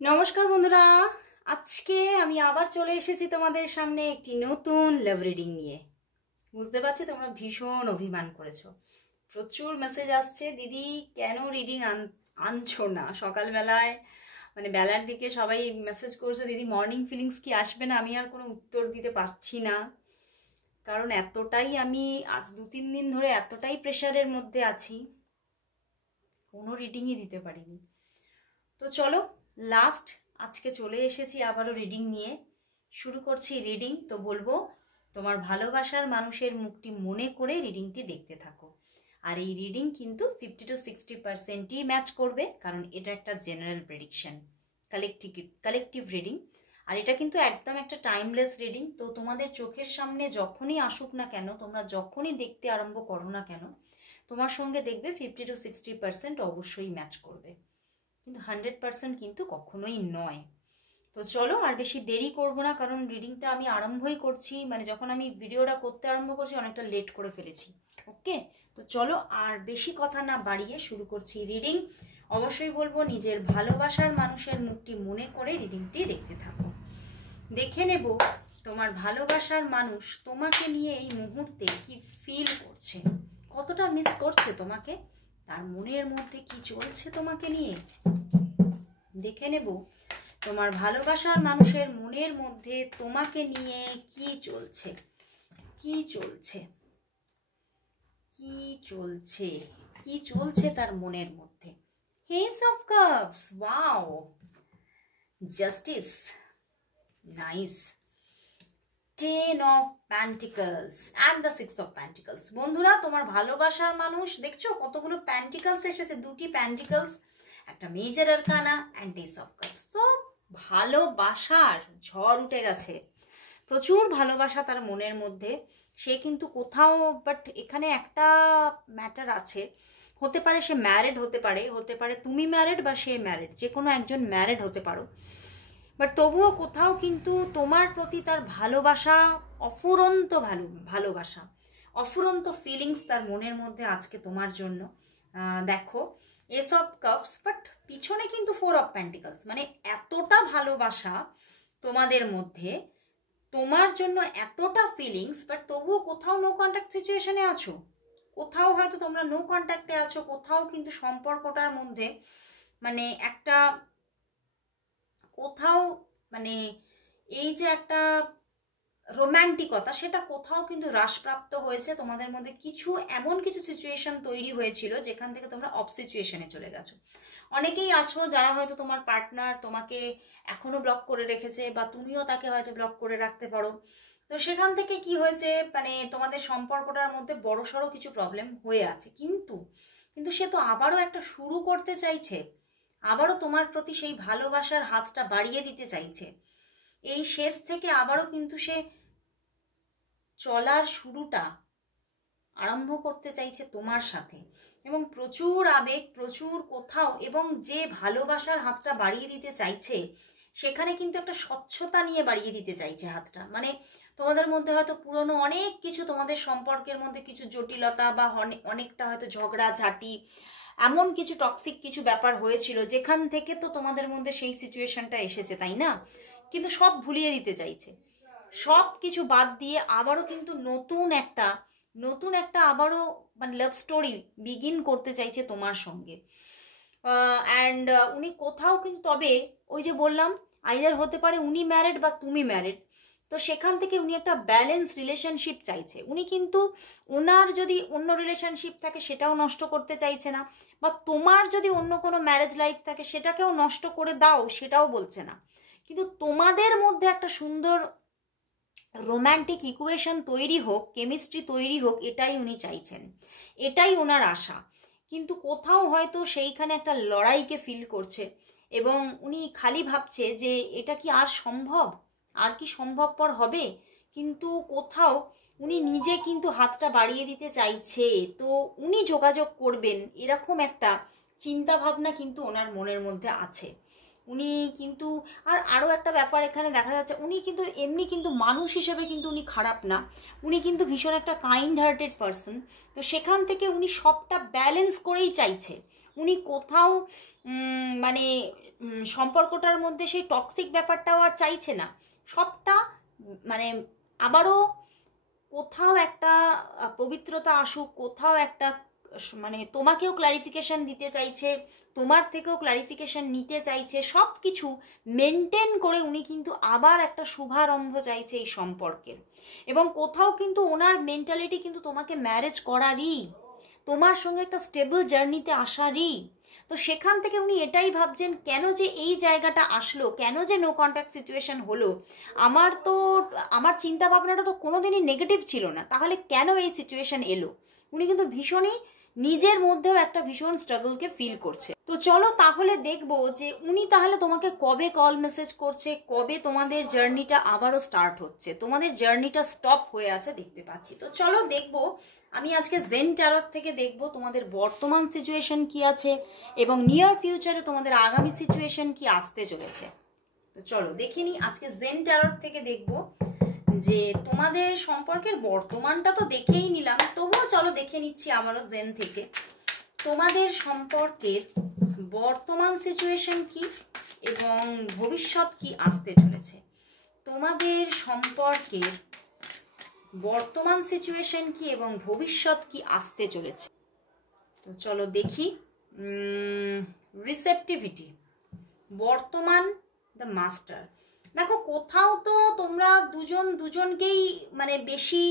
নমস্কার বন্ধুরা, আজকে আমি আবার চলে এসেছি তোমাদের সামনে একটি নতুন লাভ রিডিং নিয়ে। বুঝতে পারছি তোমরা ভীষণ অভিমান করেছো, প্রচুর মেসেজ আসছে, দিদি কেন রিডিং আনছো না সকালবেলায়, মানে বেলার দিকে সবাই মেসেজ করছো দিদি মর্নিং ফিলিংস কি আসবে না। আমি আর কোনো উত্তর দিতে পারছি না, কারণ এতটাই আমি আজ 2-3 দিন ধরে এতটাই প্রেশারের মধ্যে আছি, কোনো রিডিংই দিতে পারিনি। তো চলো, লাস্ট আজকে চলে এসেছি আবারও রিডিং নিয়ে। শুরু করছি রিডিং। তো বলবো তোমার ভালোবাসার মানুষের মুখটি মনে করে রিডিংটি দেখতে থাকো। আর এই রিডিং কিন্তু 50 to 60%ই ম্যাচ করবে, কারণ এটা একটা জেনারেল প্রেডিকশন, কালেকটিভ রিডিং। আর এটা কিন্তু একদম একটা টাইমলেস রিডিং। তো তোমাদের চোখের সামনে যখনই আসুক না কেন, তোমরা যখনই দেখতে আরম্ভ করো না কেন, তোমার সঙ্গে দেখবে 50 to 60% অবশ্যই ম্যাচ করবে, কিন্তু 100% কিন্তু কখনোই নয়। তো চলো আর বেশি দেরি করব না, কারণ রিডিংটা আমি আরম্ভই করছি, মানে যখন আমি ভিডিওটা করতে আরম্ভ করছি অনেকটা লেট করে ফেলেছি। ওকে, তো চলো আর বেশি কথা না বাড়িয়ে শুরু করছি রিডিং। অবশ্যই বলবো নিজের ভালোবাসার মানুষের মুখটি মনে করে রিডিংটি দেখতে থাকো। দেখে নেব তোমার ভালোবাসার মানুষ তোমাকে নিয়ে এই মুহূর্তে কি ফিল করছে, কতটা মিস করছে তোমাকে, তার মনের মধ্যে কি চলছে তোমাকে নিয়ে। দেখে নেব তোমার ভালোবাসার মানুষের মনের মধ্যে তোমাকে নিয়ে কি চলছে, কি চলছে, কি চলছে, কি চলছে তার মনের মধ্যে। Hedge of cups, wow, justice, nice, ten of pentacles and the 6 of pentacles. বন্ধুরা, তোমার ভালোবাসার মানুষ দেখছো কতগুলো প্যান্টিকলস এসেছে, 2টি প্যান্টিকলস, একটা major arcana and S of cups. তো ভালোবাসার ঝড় উঠে গেছে, প্রচুর ভালোবাসা তার মনের মধ্যে। সে কিন্তু কোথাও, বাট এখানে একটা ম্যাটার আছে, হতে পারে সে ম্যারিড, হতে পারে তুমি ম্যারিড বা সে ম্যারিড, যে কোনো একজন ম্যারিড হতে পারো, বাট তবুও কোথাও কিন্তু তোমার প্রতি তার ভালোবাসা, অফুরন্ত ভালোবাসা, অফুরন্ত ফিলিংস তার মনের মধ্যে আজকে তোমার জন্য। দেখো এস অফ কাপস, বাট পিছনে কিন্তু 4 অফ প্যান্টিকলস, মানে এতটা ভালোবাসা তোমাদের মধ্যে, তোমার জন্য এতটা ফিলিংস, বাট তবুও কোথাও নো কন্ট্যাক্ট সিচুয়েশনে আছো, কোথাও হয়তো তোমরা নো কন্ট্যাক্টে আছো, কোথাও কিন্তু সম্পর্কটার মধ্যে মানে একটা, কোথাও মানে এই যে একটা রোম্যান্টিকতা, সেটা কোথাও কিন্তু হ্রাসপ্রাপ্ত হয়েছে। তোমাদের মধ্যে কিছু এমন কিছু সিচুয়েশন তৈরি হয়েছিল যেখান থেকে তোমরা অফ সিচুয়েশনে চলে গেছো। অনেকেই আছো যারা হয়তো তোমার পার্টনার তোমাকে এখনো ব্লক করে রেখেছে, বা তুমিও তাকে হয়তো ব্লক করে রাখতে পারো। তো সেখান থেকে কি হয়েছে, মানে তোমাদের সম্পর্কটার মধ্যে বড়সড় কিছু প্রবলেম হয়ে আছে, কিন্তু কিন্তু সে তো আবারও একটা শুরু করতে চাইছে, আবারও তোমার প্রতি সেই ভালোবাসার হাতটা বাড়িয়ে দিতে চাইছে। এই শেষ থেকে আবারও কিন্তু সে চলার শুরুটা আরম্ভ করতে চাইছে তোমার সাথে, এবং প্রচুর আবেগ, প্রচুর কোথাও, এবং যে ভালোবাসার হাতটা বাড়িয়ে দিতে চাইছে সেখানে কিন্তু একটা স্বচ্ছতা নিয়ে বাড়িয়ে দিতে চাইছে হাতটা। মানে তোমাদের মধ্যে হয়তো পুরনো অনেক কিছু, তোমাদের সম্পর্কের মধ্যে কিছু জটিলতা বা অনেকটা হয়তো ঝগড়াঝাটি, এমন কিছু টক্সিক কিছু ব্যাপার হয়েছিল যেখান থেকে তো তোমাদের মধ্যে সেই সিচুয়েশনটা এসেছে, তাই না? কিন্তু সব ভুলিয়ে দিতে চাইছে, সব কিছু বাদ দিয়ে আবারও কিন্তু নতুন একটা আবারও মানে লাভ স্টোরি বিগিন করতে চাইছে তোমার সঙ্গে। অ্যান্ড উনি কোথাও কিন্তু, তবে ওই যে বললাম, আইদার হতে পারে উনি ম্যারিড বা তুমি ম্যারিড, তো সেখান থেকে উনি একটা ব্যালেন্স রিলেশনশিপ চাইছে। উনি কিন্তু ওনার যদি অন্য রিলেশনশিপ থাকে সেটাও নষ্ট করতে চাইছে না, বা তোমার যদি অন্য কোনো ম্যারেজ লাইফ থাকে সেটাকেও নষ্ট করে দাও সেটাও বলছে না, কিন্তু তোমাদের মধ্যে একটা সুন্দর রোম্যান্টিক ইকুয়েশন তৈরি হোক, কেমিস্ট্রি তৈরি হোক, এটাই উনি চাইছেন, এটাই ওনার আশা। কিন্তু কোথাও হয়তো সেইখানে একটা লড়াইকে ফিল করছে, এবং উনি খালি ভাবছে যে এটা কি আর সম্ভব, আর কি সম্ভবপর হবে। কিন্তু কোথাও উনি নিজে কিন্তু হাতটা বাড়িয়ে দিতে চাইছে, তো উনি যোগাযোগ করবেন এরকম একটা চিন্তা ভাবনা কিন্তু ওনার মনের মধ্যে আছে। উনি কিন্তু, আরও একটা ব্যাপার এখানে দেখা যাচ্ছে, উনি কিন্তু এমনি কিন্তু মানুষ হিসেবে কিন্তু উনি খারাপ না, উনি কিন্তু ভীষণ একটা কাইন্ড হার্টেড পারসন। তো সেখান থেকে উনি সবটা ব্যালেন্স করেই চাইছে, উনি কোথাও মানে সম্পর্কটার মধ্যে সেই টক্সিক ব্যাপারটাও আর চাইছে না। সবটা মানে আবারও কোথাও একটা পবিত্রতা আসুক, কোথাও একটা মানে তোমাকেও ক্লারিফিকেশন দিতে চাইছে, তোমার থেকেও ক্লারিফিকেশন নিতে চাইছে, সব কিছু মেনটেন করে উনি কিন্তু আবার একটা শুভারম্ভ চাইছে এই সম্পর্কের। এবং কোথাও কিন্তু ওনার মেন্টালিটি কিন্তু তোমাকে ম্যারেজ করারই, তোমার সঙ্গে একটা স্টেবল জার্নিতে আসারই। তো সেখান থেকে উনি এটাই ভাবছেন কেন যে এই জায়গাটা আসলো, কেন যে নো কন্ট্যাক্ট সিচুয়েশন হলো। আমার চিন্তা ভাবনাটা তো কোনোদিনই নেগেটিভ ছিল না, তাহলে কেন এই সিচুয়েশন এলো। উনি কিন্তু ভীষণই নিজের মধ্যেও একটা ভীষণ স্ট্রাগলকে ফিল করছে। তো চলো তাহলে দেখবো যে উনি তাহলে তোমাকে কবে কল মেসেজ করছে, কবে তোমাদের জার্নিটা আবারও স্টার্ট হচ্ছে। তোমাদের জার্নিটা স্টপ হয়ে আছে দেখতে পাচ্ছি। তো চলো দেখবো, আমি আজকে জেন ট্যারট থেকে দেখবো তোমাদের বর্তমান সিচুয়েশন কি আছে এবং নিয়ার ফিউচারে তোমাদের আগামী সিচুয়েশন কি আসতে চলেছে। তো চলো দেখে নি, আজকে জেন ট্যারট থেকে দেখবো যে তোমাদের সম্পর্কের বর্তমানটা তো দেখেই নিলাম, তবুও চলো দেখে নিচ্ছি আমারও জেন থেকে তোমাদের সম্পর্কের বর্তমান সিচুয়েশন কি এবং ভবিষ্যৎ কি আসতে চলেছে। তোমাদের সম্পর্কের বর্তমান সিচুয়েশন কি এবং ভবিষ্যৎ কি আসতে চলেছে। তো চলো দেখি। রিসেপটিভিটি, বর্তমান দ্য মাস্টার। দেখো কোথাও তো তোমরা দুজনকেই মানে বেশি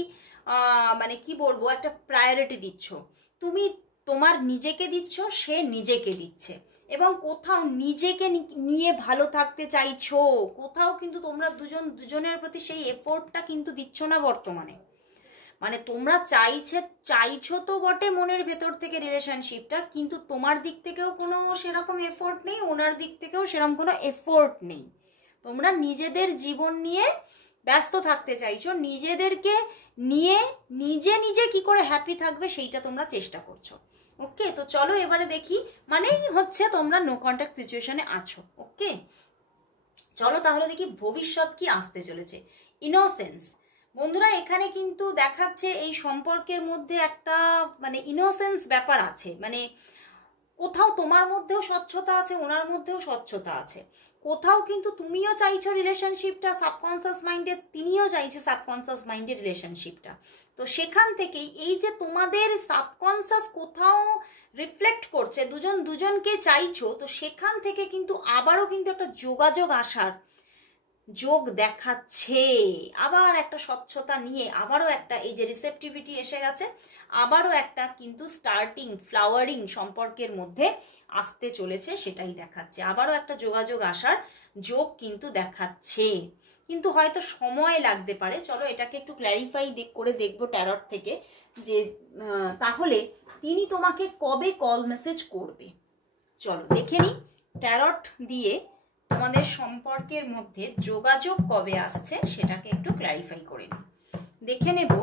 মানে কি বলবো একটা প্রায়োরিটি দিচ্ছ। তুমি তোমার নিজেকে দিচ্ছ, সে নিজেকে দিচ্ছে, এবং কোথাও নিজেকে নিয়ে ভালো থাকতে চাইছো। কোথাও কিন্তু তোমরা দুজনের প্রতি সেই এফোর্টটা কিন্তু দিচ্ছ না বর্তমানে। মানে তোমরা চাইছো তো বটে মনের ভেতর থেকে রিলেশনশিপটা, কিন্তু তোমার দিক থেকেও কোনো সেরকম এফোর্ট নেই, ওনার দিক থেকেও সেরকম কোনো এফোর্ট নেই। তোমরা নিজেদের জীবন নিয়ে ব্যস্ত থাকতে চাইছো, নিজেদেরকে নিয়ে নিজে কি করে হ্যাপি থাকবে সেইটা তোমরা চেষ্টা করছো। ওকে, তো চলো এবারে দেখি, মানেই হচ্ছে তোমরা নো কন্ট্যাক্ট সিচুয়েশনে আছো। ওকে, চলো তাহলে দেখি ভবিষ্যৎ কি আসতে চলেছে। ইনোসেন্স, বন্ধুরা এখানে কিন্তু দেখাচ্ছে এই সম্পর্কের মধ্যে একটা মানে ইনোসেন্স ব্যাপার আছে। মানে কোথাও তোমার মধ্যেও স্বচ্ছতা আছে, ওনার মধ্যেও স্বচ্ছতা আছে। কোথাও কিন্তু তুমিও চাইছো রিলেশনশিপটা সাবকনসিয়াস মাইন্ডে, তিনিও চাইছে সাবকনসিয়াস মাইন্ডে রিলেশনশিপটা। তো সেখান থেকেই এই যে তোমাদের সাবকনসিয়াস কোথাও রিফ্লেক্ট করছে দুজনকে চাইছো, তো সেখান থেকে কিন্তু আবারও কিন্তু একটা যোগাযোগ আসার যোগ দেখাচ্ছে। আবার একটা স্বচ্ছতা নিয়ে আবারও একটা এই যে রিসেপটিভিটি এসে গেছে, আবারও একটা কিন্তু স্টার্টিং ফ্লাওয়ারিং সম্পর্কের মধ্যে আসতে চলেছে, সেটাই দেখাচ্ছে। আবারও একটা যোগাযোগ আসার যোগ কিন্তু দেখাচ্ছে, কিন্তু হয়তো সময় লাগতে পারে। চলো এটাকে একটু ক্ল্যারিফাই করে দেখবো ট্যারট থেকে যে তাহলে তিনি তোমাকে কবে কল মেসেজ করবে। চলো দেখে নি ট্যারট দিয়ে তোমাদের সম্পর্কের মধ্যে যোগাযোগ কবে আসছে সেটাকে একটু ক্ল্যারিফাই করে নিই। দেখে নেব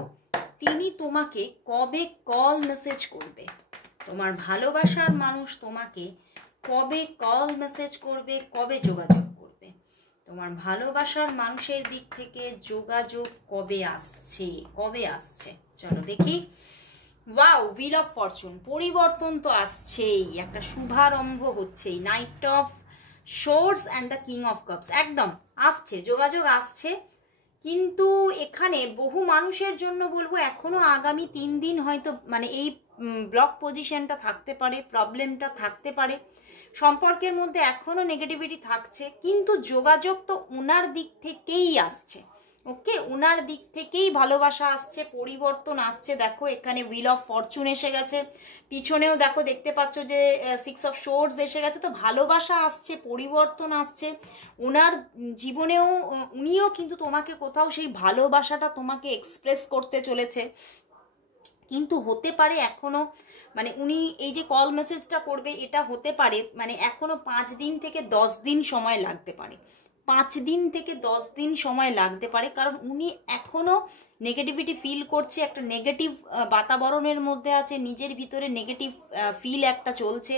তিনি তোমাকে কবে কল মেসেজ করবে। তোমার ভালোবাসার মানুষ তোমাকে কবে কল মেসেজ করবে, কবে যোগাযোগ করবে। তোমার ভালোবাসার মানুষের দিক থেকে যোগাযোগ কবে আসছে চলো দেখি। ওয়াও, হুইল অফ ফরচুন, পরিবর্তন তো আসছেই, একটা শুভারম্ভ হচ্ছেই। Night of swords and the king of cups, একদম আসছে, যোগাযোগ আসছে। কিন্তু এখানে বহু মানুষের জন্য বলবো এখনো আগামী 3 দিন হয়তো মানে এই ব্লক পজিশনটা থাকতে পারে, প্রবলেমটা থাকতে পারে, সম্পর্কের মধ্যে এখনো নেগেটিভিটি থাকছে, কিন্তু যোগাযোগ তো ওনার দিক থেকেই আসছে। ওকে, ওনার দিক থেকেই ভালোবাসা আসছে, পরিবর্তন আসছে। দেখো এখানে হুইল অফ ফরচুন এসে গেছে, পিছনেও দেখো দেখতে পাচ্ছ যে 6 অফ সোর্স এসে গেছে। তো ভালোবাসা আসছে, পরিবর্তন আসছে ওনার জীবনেও। উনিও কিন্তু তোমাকে কোথাও সেই ভালোবাসাটা তোমাকে এক্সপ্রেস করতে চলেছে, কিন্তু হতে পারে এখনো মানে উনি এই যে কল মেসেজটা করবে এটা হতে পারে মানে এখনো 5 দিন থেকে 10 দিন সময় লাগতে পারে, 5 দিন থেকে 10 দিন সময় লাগতে পারে। কারণ উনি এখনো নেগেটিভিটি ফিল করছে, একটা নেগেটিভ বাতাবরণের মধ্যে আছে, নিজের ভিতরে নেগেটিভ ফিল একটা চলছে।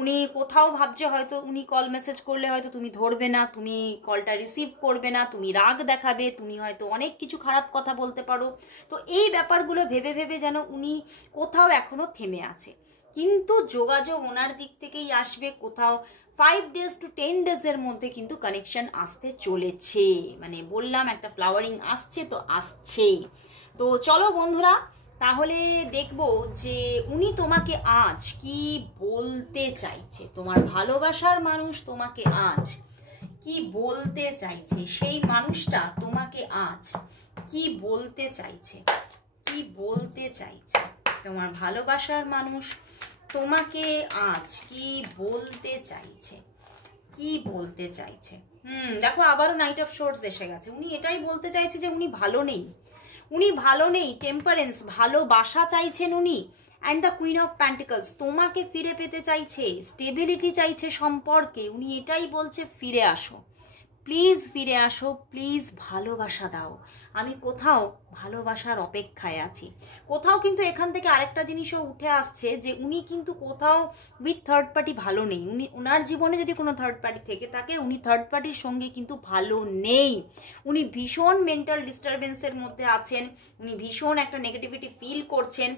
উনি কোথাও ভাবছে হয়তো উনি কল মেসেজ করলে হয়তো তুমি ধরবে না, তুমি কলটা রিসিভ করবে না, তুমি রাগ দেখাবে, তুমি হয়তো অনেক কিছু খারাপ কথা বলতে পারো। তো এই ব্যাপারগুলো ভেবে ভেবে যেন উনি কোথাও এখনো থেমে আছে, কিন্তু যোগাযোগ ওনার দিক থেকেই আসবে। কোথাও 5 days to 10 days মধ্যে কিন্তু কানেকশন আসতে চলেছে, মানে বললাম একটা ফ্লাওয়ারিং আসছে তো আসছেই। তো চলো বন্ধুরা, তাহলে দেখবো যে উনি তোমাকে আজ কি বলতে চাইছে, তোমার ভালোবাসার মানুষ তোমাকে আজ কি বলতে চাইছে, সেই মানুষটা তোমাকে আজ কি বলতে চাইছে, কি বলতে চাইছে, তোমার ভালোবাসার মানুষ তোমাকে আজ কি বলতে চাইছে, কি বলতে চাইছে। দেখো আবারও নাইট অফ শোর্টস এসে গেছে। উনি এটাই বলতে চাইছে যে উনি ভালো নেই, উনি ভালো নেই, টেম্পারেন্স, ভালোবাসা চাইছেন উনি। And the queen of pentacles, তোমাকে ফিরে পেতে চাইছে, স্টেবিলিটি চাইছে সম্পর্কে। উনি এটাই বলছে ফিরে আসো, প্লিজ ফিরে আসো, প্লিজ ভালোবাসা দাও, আমি কোথাও ভালোবাসার অপেক্ষায় আছি। কোথাও কিন্তু এখান থেকে আরেকটা জিনিসও উঠে আসছে যে উনি কিন্তু কোথাও উইথ থার্ড পার্টি ভালো নেই। উনি ওনার জীবনে যদি কোনো থার্ড পার্টি থেকে থাকে, উনি থার্ড পার্টির সঙ্গে কিন্তু ভালো নেই। উনি ভীষণ মেন্টাল ডিস্টারবেন্সের মধ্যে আছেন, উনি ভীষণ একটা নেগেটিভিটি ফিল করছেন।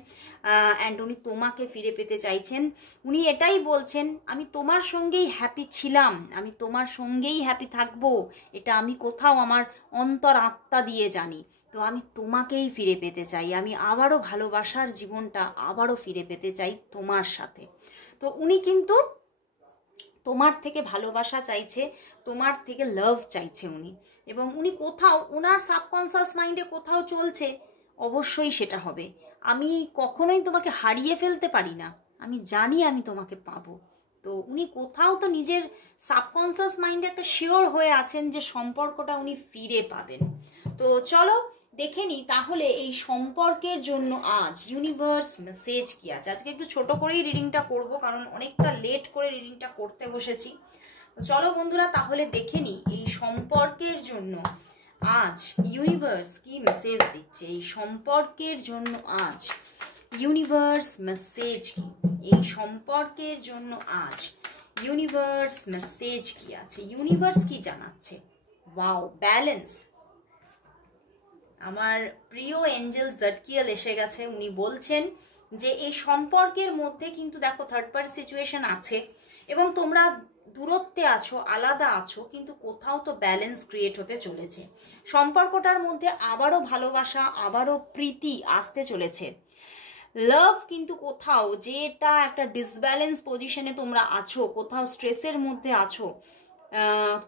অ্যান্ড উনি তোমাকে ফিরে পেতে চাইছেন। উনি এটাই বলছেন আমি তোমার সঙ্গেই হ্যাপি ছিলাম, আমি তোমার সঙ্গেই হ্যাপি থাকবো, এটা আমি কোথাও আমার অন্তর আত্মা দিয়ে জানি। তো আমি তোমাকেই ফিরে পেতে চাই, আমি আবারও ভালোবাসার জীবনটা আবারও ফিরে পেতে চাই তোমার সাথে। তো উনি কিন্তু তোমার থেকে ভালোবাসা চাইছে, তোমার থেকে লাভ চাইছে উনি। এবং উনি কোথাও ওনার সাবকনসিয়াস মাইন্ডে কোথাও চলছে অবশ্যই সেটা হবে, আমি কখনোই তোমাকে হারিয়ে ফেলতে পারি না, আমি জানি আমি তোমাকে পাবো। তো উনি কোথাও তো নিজের সাবকনসিয়াস মাইন্ডে একটা শিওর হয়ে আছেন যে সম্পর্কটা উনি ফিরে পাবেন। তো চলো দেখে নিই তাহলে এই সম্পর্কের জন্য আজ ইউনিভার্স মেসেজ কি আছে। আজকে একটু ছোট করেই রিডিংটা করব, কারণ অনেকটা লেট করে রিডিংটা করতে বসেছি। তো চলো বন্ধুরা তাহলে দেখে নিই এই সম্পর্কের জন্য আজ ইউনিভার্স কি মেসেজ দিচ্ছে, এই সম্পর্কের জন্য আজ ইউনিভার্স মেসেজ কি, এই সম্পর্কের জন্য আজ ইউনিভার্স মেসেজ কি আছে, ইউনিভার্স কি জানাচ্ছে। Wow, balance. আমার প্রিয় এঞ্জেল জাটকিয়াল এসে গেছে। উনি বলছেন যে এই সম্পর্কের মধ্যে কিন্তু দেখো থার্ড পার্টি সিচুয়েশন আছে এবং তোমরা দূরত্বে আছো, আলাদা আছো, কিন্তু কোথাও তো ব্যালেন্স ক্রিয়েট হতে চলেছে। সম্পর্কটার মধ্যে আবারও ভালোবাসা, আবারও প্রীতি আসতে চলেছে। লাভ কিন্তু কোথাও যেটা একটা ডিসব্যালেন্স পজিশনে তোমরা আছো, কোথাও স্ট্রেসের মধ্যে আছো,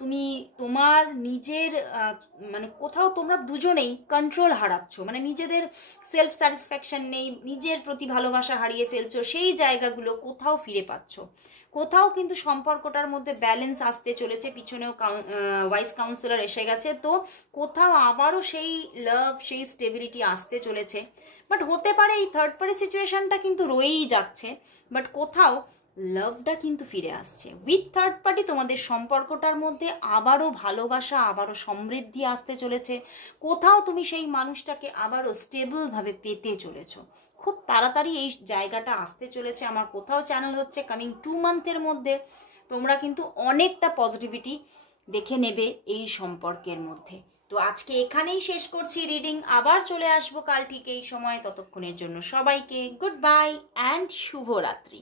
তুমি তোমার নিজের মানে কোথাও তোমরা দুজনেই কন্ট্রোল হারাচ্ছ, মানে নিজেদের সেলফ স্যাটিসফ্যাকশন নেই, নিজের প্রতি ভালোবাসা হারিয়ে ফেলছো, সেই জায়গাগুলো কোথাও ফিরে পাচ্ছ। কোথাও কিন্তু সম্পর্কটার মধ্যে ব্যালেন্স আসতে চলেছে, পিছনেও ওয়াইস কাউন্সিলর এসে গেছে। তো কোথাও আবারও সেই লাভ, সেই স্টেবিলিটি আসতে চলেছে। বাট হতে পারে এই থার্ড পার্টি সিচুয়েশনটা কিন্তু রয়েই যাচ্ছে, বাট কোথাও লাভটা কিন্তু ফিরে আসছে। উইথ থার্ড পার্টি তোমাদের সম্পর্কটার মধ্যে আবারও ভালোবাসা, আবারও সমৃদ্ধি আসতে চলেছে। কোথাও তুমি সেই মানুষটাকে আবারও স্টেবলভাবে পেতে চলেছ। খুব তাড়াতাড়ি এই জায়গাটা আসতে চলেছে। আমার কোথাও চ্যানেল হচ্ছে কামিং 2 মান্থের মধ্যে তোমরা কিন্তু অনেকটা পজিটিভিটি দেখে নেবে এই সম্পর্কের মধ্যে। তো আজকে এখানেই শেষ করছি রিডিং, আবার চলে আসবো কাল ঠিক এই সময়। ততক্ষণের জন্য সবাইকে গুড বাই অ্যান্ড শুভরাত্রি।